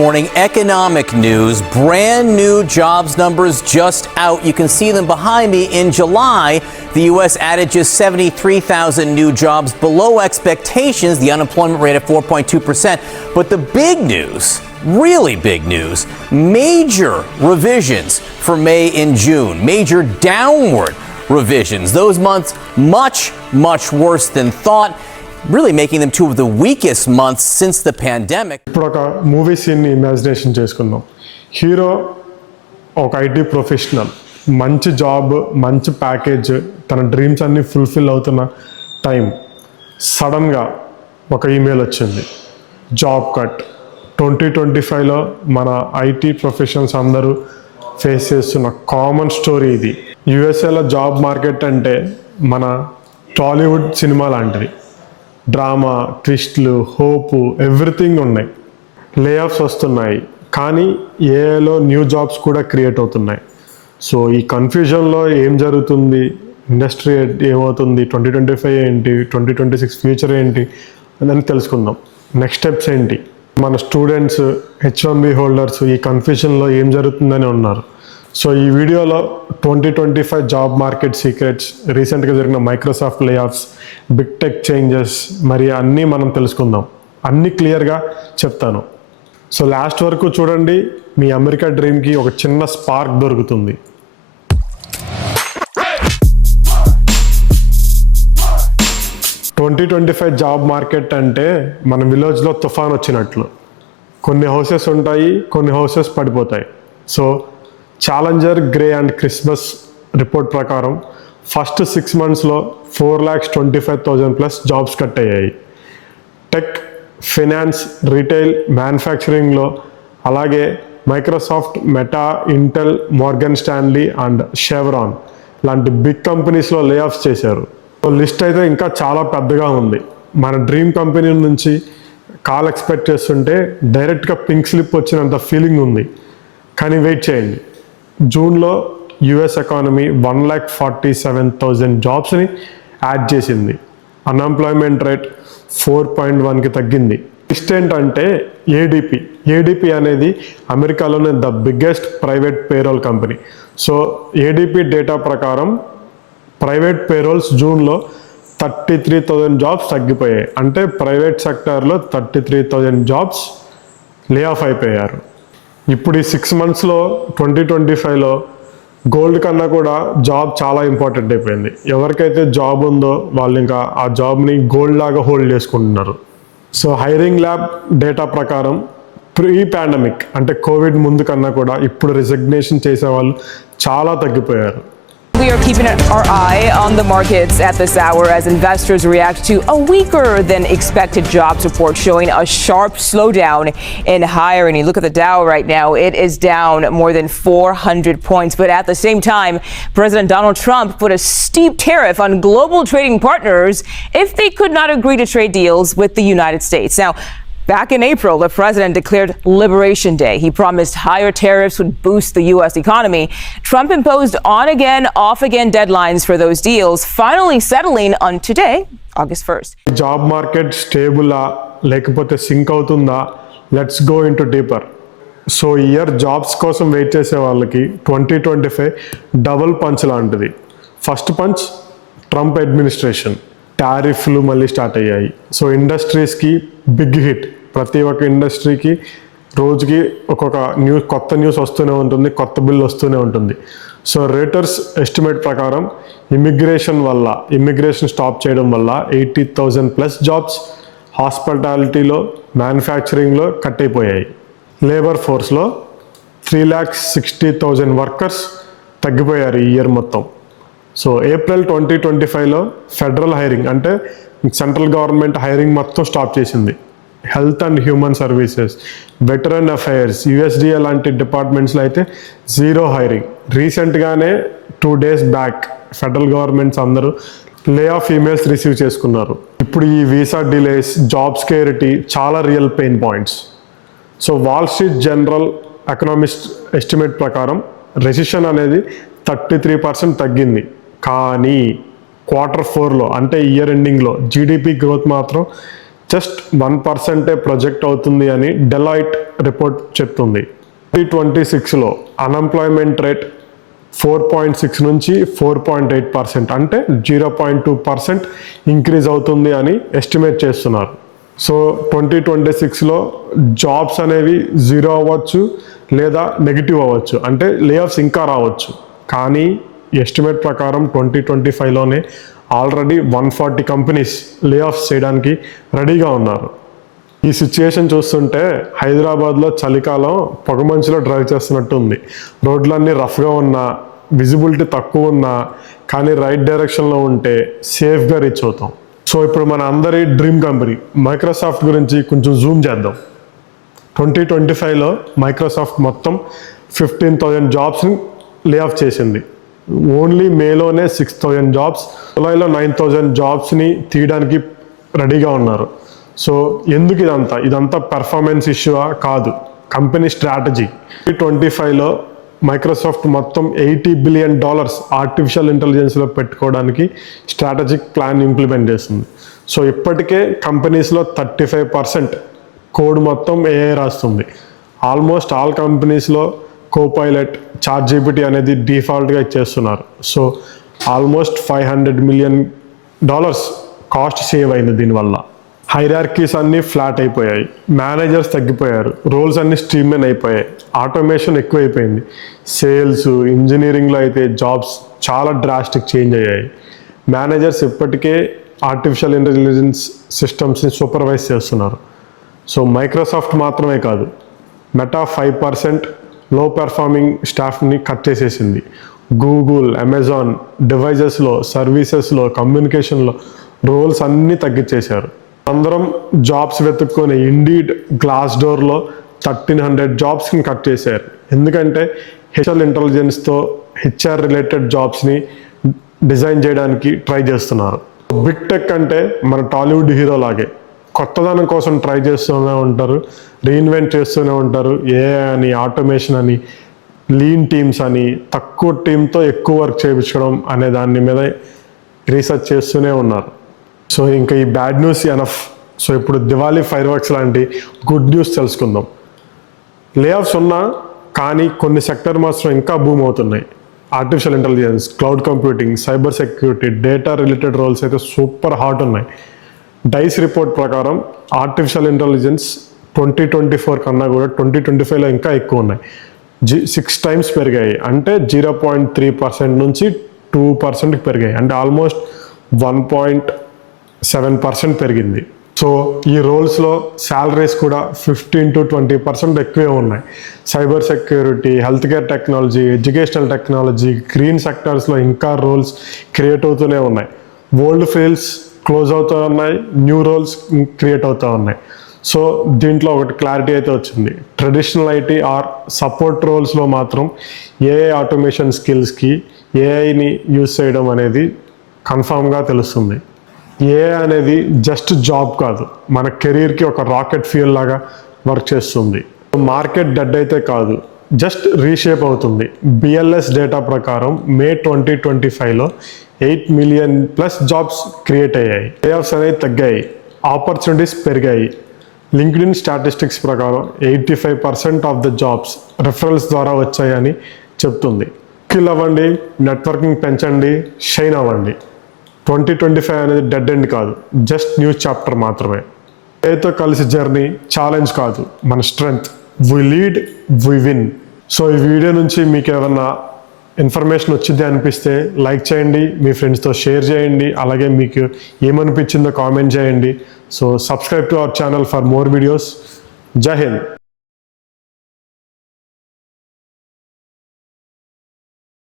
morning. Economic news, brand new jobs numbers just out. You can see them behind me. In July, the U.S. added just 73,000 new jobs, below expectations. The unemployment rate at 4.2%. But the big news, really big news, major revisions for May and June, major downward revisions. Those months much, much worse than thought, really making them two of the weakest months since the pandemic. ఇప్పుడు ఒక movie scene imagination చేసుకుందాం. Hero ఒక IT professional, మంచి job, మంచి package, తన dreams అన్నీ fulfil అవుతున్న time సడన్గా ఒక ఈమెయిల్ వచ్చింది, జాబ్ కట్. 2025లో మన ఐటీ ప్రొఫెషనల్స్ అందరూ ఫేస్ చేస్తున్న కామన్ స్టోరీ ఇది. యుఎస్ఏలో జాబ్ మార్కెట్ అంటే మన టాలీవుడ్ సినిమా లాంటిది. డ్రామా, ట్విస్ట్లు, హోపు, ఎవ్రీథింగ్ ఉన్నాయి. లే ఆఫ్స్ వస్తున్నాయి, కానీ ఏఐలో న్యూ జాబ్స్ కూడా క్రియేట్ అవుతున్నాయి. సో ఈ కన్ఫ్యూజన్లో ఏం జరుగుతుంది, ఇండస్ట్రీ ఏమవుతుంది, 2025 ఏంటి, 2026 ఫ్యూచర్ ఏంటి అని తెలుసుకుందాం. నెక్స్ట్ స్టెప్స్ ఏంటి, మన స్టూడెంట్స్, H1B హోల్డర్స్ ఈ కన్ఫ్యూజన్లో ఏం జరుగుతుందని ఉన్నారు. సో ఈ వీడియోలో 2025 జాబ్ మార్కెట్ సీక్రెట్స్, రీసెంట్గా జరిగిన మైక్రోసాఫ్ట్ లే ఆఫ్స్, బిగ్ టెక్ చేంజెస్, మరి అన్నీ మనం తెలుసుకుందాం. అన్నీ క్లియర్గా చెప్తాను. సో లాస్ట్ వరకు చూడండి, మీ అమెరికా డ్రీమ్కి ఒక చిన్న స్పార్క్ దొరుకుతుంది. "2025 జాబ్ మార్కెట్ అంటే మన విలేజ్లో తుఫాన్ వచ్చినట్లు. కొన్ని హౌసెస్ ఉంటాయి, కొన్ని హౌసెస్ పడిపోతాయి." So Challenger, Gray and Christmas report ప్రకారం ఫస్ట్ 6 monthsలో 4,25,000+ జాబ్స్ కట్ అయ్యాయి. టెక్, ఫైనాన్స్, రీటైల్, మ్యానుఫ్యాక్చరింగ్లో, అలాగే Microsoft, Meta, Intel, Morgan Stanley and Chevron లాంటి బిగ్ కంపెనీస్లో లే ఆఫ్స్ చేశారు. లిస్ట్ అయితే ఇంకా చాలా పెద్దగా ఉంది. మన డ్రీమ్ కంపెనీ నుంచి కాల్ ఎక్స్పెక్ట్ చేస్తుంటే డైరెక్ట్గా పింక్ స్లిప్ వచ్చినంత ఫీలింగ్ ఉంది. కానీ వెయిట్ చేయండి, జూన్లో యుఎస్ ఎకానమీ 1,47,000 జాబ్స్ని యాడ్ చేసింది. అన్ఎంప్లాయ్మెంట్ రేట్ 4.1కి తగ్గింది. నెక్స్ట్ ఏంటంటే ఏడిపి అనేది అమెరికాలోనే the biggest private payroll company. So ADP data ప్రకారం ప్రైవేట్ పేరోల్స్ జూన్లో 33,000 జాబ్స్ తగ్గిపోయాయి. అంటే ప్రైవేట్ సెక్టార్లో 33,000 జాబ్స్ లే ఆఫ్ అయిపోయారు. ఇప్పుడు ఈ 6 monthsలో 2025లో గోల్డ్ కన్నా కూడా జాబ్ చాలా ఇంపార్టెంట్ అయిపోయింది. ఎవరికైతే జాబ్ ఉందో వాళ్ళు ఇంకా ఆ జాబ్ని గోల్డ్ లాగా హోల్డ్ చేసుకుంటున్నారు. సో హైరింగ్ ల్యాబ్ డేటా ప్రకారం ప్రీ పాండమిక్ అంటే కోవిడ్ ముందు కన్నా కూడా ఇప్పుడు రిజిగ్నేషన్ చేసే వాళ్ళు చాలా తగ్గిపోయారు. We are keeping our eye on the markets at this hour as investors react to a weaker than expected jobs report showing a sharp slowdown in hiring. You look at the Dow right now, it is down more than 400 points. But at the same time, President Donald Trump put a steep tariff on global trading partners if they could not agree to trade deals with the United States. Now, back in April, the president declared Liberation Day. He promised higher tariffs would boost the U.S. economy. Trump imposed on-again, off-again deadlines for those deals, finally settling on today, August 1st. Job market స్టేబులా లేకపోతే sink అవుతుందా? Let's go into deeper. So year jobs కోసం wait చేసే వాళ్ళకి 2025 double punch లాంటిది. First punch, Trump administration, టారిఫ్లు మళ్ళీ start అయ్యాయి. సో ఇండస్ట్రీస్కి బిగ్ హిట్. ప్రతి ఒక్క ఇండస్ట్రీకి రోజుకి ఒక్కొక్క కొత్త న్యూస్ వస్తూనే ఉంటుంది, కొత్త బిల్ వస్తూనే ఉంటుంది. సో రేటర్స్ ఎస్టిమేట్ ప్రకారం ఇమిగ్రేషన్ స్టాప్ చేయడం వల్ల 80,000+ జాబ్స్ హాస్పిటాలిటీలో, మ్యానుఫ్యాక్చరింగ్లో కట్ అయిపోయాయి. లేబర్ ఫోర్స్లో 3,60,000 వర్కర్స్ తగ్గిపోయారు ఈ ఇయర్ మొత్తం. సో ఏప్రిల్ 2025లో ఫెడరల్ హైరింగ్ అంటే సెంట్రల్ గవర్నమెంట్ హైరింగ్ మొత్తం స్టాప్ చేసింది. Health and human services, veteran affairs, USDA లాంటి డిపార్ట్మెంట్స్లో అయితే జీరో హైరింగ్. రీసెంట్గానే 2 days బ్యాక్ ఫెడరల్ గవర్నమెంట్స్ అందరూ లే ఆఫ్ ఈమెయిల్స్ రిసీవ్ చేసుకున్నారు. ఇప్పుడు ఈ వీసా డిలేస్, జాబ్ స్కేరిటీ చాలా real pain points. So wall street general economist estimate ప్రకారం రెసిషన్ అనేది 33% తగ్గింది. కానీ Q4లో అంటే ఇయర్ ఎండింగ్లో జీడిపి గ్రోత్ మాత్రం జస్ట్ 1% ప్రొజెక్ట్ అవుతుంది అని డెలాయిట్ రిపోర్ట్ చెప్తుంది. 2026లో అన్ఎంప్లాయ్మెంట్ రేట్ 4.6 నుంచి 4.8%, అంటే 0.2% ఇంక్రీజ్ అవుతుంది అని ఎస్టిమేట్ చేస్తున్నారు. సో 2026లో జాబ్స్ అనేవి 0 అవ్వచ్చు లేదా నెగిటివ్ అవ్వచ్చు, అంటే లేఆఫ్స్ ఇంకా రావచ్చు. కానీ ఎస్టిమేట్ ప్రకారం 2025లోనే ఆల్రెడీ 140 కంపెనీస్ లేఆఫ్స్ చేయడానికి రెడీగా ఉన్నారు. ఈ సిచ్యుయేషన్ చూస్తుంటే హైదరాబాద్లో చలికాలం పొగమంచులో డ్రైవ్ చేస్తున్నట్టు ఉంది. రోడ్లన్నీ రఫ్గా ఉన్నా, విజిబిలిటీ తక్కువ ఉన్నా, కానీ రైట్ డైరెక్షన్లో ఉంటే సేఫ్గా రీచ్ అవుతాం. సో ఇప్పుడు మన అందరి డ్రీమ్ కంపెనీ మైక్రోసాఫ్ట్ గురించి కొంచెం జూమ్ చేద్దాం. 2025లో మైక్రోసాఫ్ట్ మొత్తం 15,000 జాబ్స్ని లే ఆఫ్ చేసింది. ఓన్లీ మేలోనే 6,000 జాబ్స్, జూలైలో 9,000 జాబ్స్ని తీయడానికి రెడీగా ఉన్నారు. సో ఎందుకు ఇదంతా పెర్ఫార్మెన్స్ ఇష్యూవా? కాదు, కంపెనీ స్ట్రాటజీ. 2025లో మైక్రోసాఫ్ట్ మొత్తం $80 బిలియన్ ఆర్టిఫిషియల్ ఇంటెలిజెన్స్లో పెట్టుకోవడానికి స్ట్రాటజిక్ ప్లాన్ ఇంప్లిమెంట్ చేస్తుంది. సో ఇప్పటికే కంపెనీస్లో 35% కోడ్ మొత్తం ఏఐ రాస్తుంది. ఆల్మోస్ట్ ఆల్ కంపెనీస్లో కోపైలట్, చాట్‌జిపిటి అనేది డిఫాల్ట్గా ఇచ్చేస్తున్నారు. So almost $500 million cost save అయింది దీనివల్ల. హైరార్కీస్ అన్నీ ఫ్లాట్ అయిపోయాయి, మేనేజర్స్ తగ్గిపోయారు, రోల్స్ అన్నీ స్ట్రీమ్లైన్ అయిపోయాయి, ఆటోమేషన్ ఎక్కువైపోయింది. సేల్స్, ఇంజనీరింగ్లో అయితే జాబ్స్ చాలా డ్రాస్టిక్ చేంజ్ అయ్యాయి. మేనేజర్స్ ఇప్పటికే ఆర్టిఫిషియల్ ఇంటెలిజెన్స్ సిస్టమ్స్ని సూపర్వైజ్ చేస్తున్నారు. సో మైక్రోసాఫ్ట్ మాత్రమే కాదు, మెటా 5% లో పెర్ఫార్మింగ్ స్టాఫ్ని కట్ చేసేసింది. గూగుల్, అమెజాన్ డివైజెస్లో, సర్వీసెస్లో, కమ్యూనికేషన్లో రోల్స్ అన్నీ తగ్గించేశారు. అందరం జాబ్స్ వెతుక్కొని ఇండీడ్, గ్లాస్ డోర్లో 1,300 జాబ్స్ని కట్ చేశారు. ఎందుకంటే హెచ్ఆర్ ఇంటెలిజెన్స్తో హెచ్ఆర్ రిలేటెడ్ జాబ్స్ని డిజైన్ చేయడానికి ట్రై చేస్తున్నారు. బిగ్ టెక్ అంటే మన టాలీవుడ్ హీరో లాగే కొత్తదనం కోసం ట్రై చేస్తూనే ఉంటారు, రీఇన్వెంట్ చేస్తూనే ఉంటారు. ఏఐ అని, ఆటోమేషన్ అని, లీన్ టీమ్స్ అని, తక్కువ టీంతో ఎక్కువ వర్క్ చేయించడం అనే దాని మీద రీసెర్చ్ చేస్తూనే ఉన్నారు. సో ఇంకా ఈ బ్యాడ్ న్యూస్ ఎనఫ్. సో ఇప్పుడు దివాళీ ఫైర్ వర్క్స్ లాంటి గుడ్ న్యూస్ తెలుసుకుందాం. లేఆఫ్స్ ఉన్నా కానీ కొన్ని సెక్టర్ మాత్రం ఇంకా బూమ్ అవుతున్నాయి. Artificial intelligence, cloud computing, cyber security, data related roles అయితే సూపర్ హాట్ ఉన్నాయి. డైస్ రిపోర్ట్ ప్రకారం ఆర్టిఫిషియల్ ఇంటెలిజెన్స్ 2024 కన్నా కూడా 2025లో ఇంకా ఎక్కువ ఉన్నాయి. 6 times పెరిగాయి, అంటే 0.3% నుంచి 2% పెరిగాయి, అంటే ఆల్మోస్ట్ 1.7% పెరిగింది. సో ఈ రోల్స్లో శాలరీస్ కూడా 15 to 20% ఎక్కువే ఉన్నాయి. Cyber security, health care technology, educational technology, green సెక్టార్స్లో ఇంకా రోల్స్ క్రియేట్ అవుతూనే ఉన్నాయి. ఓల్డ్ ఫీల్డ్స్ క్లోజ్ అవుతూ ఉన్నాయి, న్యూ రోల్స్ క్రియేట్ అవుతూ ఉన్నాయి. సో దీంట్లో ఒకటి క్లారిటీ అయితే వచ్చింది. ట్రెడిషనల్ ఐటీ ఆర్ సపోర్ట్ రోల్స్లో మాత్రం ఏఐ ఆటోమేషన్ స్కిల్స్కి ఏఐని యూజ్ చేయడం అనేది కన్ఫామ్గా తెలుస్తుంది. ఏఐ అనేది జస్ట్ జాబ్ కాదు, మన కెరీర్కి ఒక రాకెట్ ఫ్యూయల్ లాగా వర్క్ చేస్తుంది. మార్కెట్ డెడ్ అయితే కాదు, జస్ట్ రీషేప్ అవుతుంది. బిఎల్ఎస్ డేటా ప్రకారం మే 2025లో 8 million+ జాబ్స్ క్రియేట్ అయ్యాయి. లేఆఫ్స్ అనేవి తగ్గాయి, ఆపర్చునిటీస్ పెరిగాయి. లింక్డ్ఇన్ స్టాటిస్టిక్స్ ప్రకారం 85% ఆఫ్ ద జాబ్స్ రెఫరల్స్ ద్వారా వచ్చాయని చెప్తుంది. స్కిల్ అవ్వండి, నెట్వర్కింగ్ పెంచండి, షైన్ అవ్వండి. 2025 అనేది డెడ్ ఎండ్ కాదు, జస్ట్ న్యూ చాప్టర్ మాత్రమే. ఏతో కలిసి జర్నీ ఛాలెంజ్ కాదు, మన strength. We lead, we win. So ఈ వీడియో నుంచి మీకు ఏమన్నా ఇన్ఫర్మేషన్ వచ్చింది అనిపిస్తే లైక్ చేయండి, మీ ఫ్రెండ్స్తో షేర్ చేయండి, అలాగే మీకు ఏమనిపించిందో కామెంట్ చేయండి. So subscribe to our channel for more videos. జై హింద్.